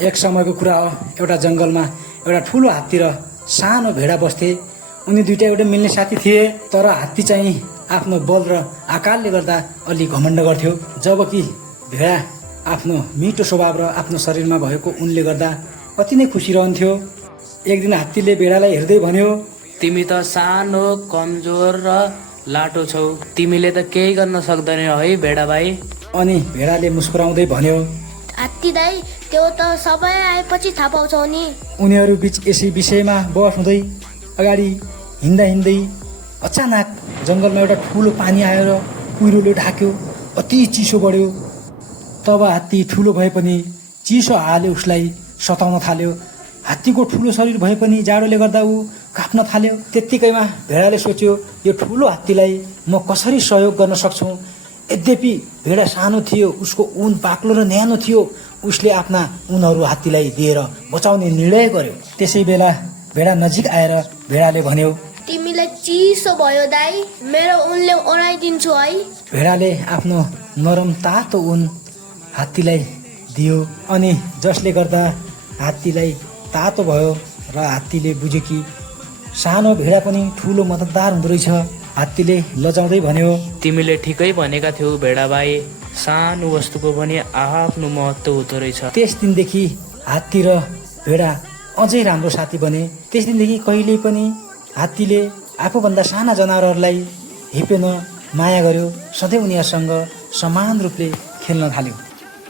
एक समयको कुरा हो, एउटा जङ्गलमा एउटा ठुलो हात्ती र सानो भेडा बस्थे। उनी दुईटा एउटा मिल्ने साथी थिए, तर हात्ती चाहिँ आफ्नो बल र आकारले गर्दा अलि घमण्ड गर्थ्यो, जबकि भेडा आफ्नो मिठो स्वभाव र आफ्नो शरीरमा भएको उनले गर्दा अति नै खुसी रहन्थ्यो। एक दिन हात्तीले भेडालाई हेर्दै भन्यो, तिमी त सानो, कमजोर र लाटो छौ, तिमीले त केही गर्न सक्दैनौ है भेडा भाइ। अनि भेडाले मुस्कुराउँदै भन्यो, हात्ती दाइ, त्यो त सबै आएपछि थाहा पाउँछौ नि। उनीहरू बीच यसै विषयमा बहस हुँदै अगाडि हिँड्दा हिँड्दै अचानक जङ्गलमा एउटा ठुलो पानी आएर कुहिरोले ढाक्यो। अति चिसो बढ्यो। तब हात्ती ठुलो भए पनि चिसो हावाले उसलाई सताउन थाल्यो। हात्तीको ठुलो शरीर भए पनि जाडोले गर्दा ऊ काप्न थाल्यो। त्यत्तिकैमा भेडाले सोच्यो, यो ठुलो हात्तीलाई म कसरी सहयोग गर्न सक्छु। यद्यपि भेडा सानो थियो, उसको ऊन बाक्लो र न्यानो थियो। उसले आफ्ना ऊनहरू हात्तीलाई दिएर बचाउने निर्णय गर्यो। त्यसै बेला भेडा नजिक आएर भेडाले भन्यो, तिमीलाई चिसो भयो दाइ, मेरो ऊनले ओराइदिन्छु है। भेडाले आफ्नो नरम तातो ऊन हात्तीलाई दियो, अनि जसले गर्दा हात्तीलाई तातो भयो र हात्तीले बुझ्यो कि सानो भेडा पनि ठुलो मदतदार हुँदो रहेछ। हात्तीले लजाउँदै भन्यो, तिमीले ठिकै भनेका थियौ भेडा भाइ, सानो वस्तुको पनि आफ्नो महत्त्व हुँदो रहेछ। त्यस दिनदेखि हात्ती र भेडा अझै राम्रो साथी बने। त्यस दिनदेखि कहिल्यै पनि हात्तीले आफूभन्दा साना जनावरहरूलाई हिपेन माया गर्यो। सधैँ उनीहरूसँग समान रूपले खेल्न थाल्यो।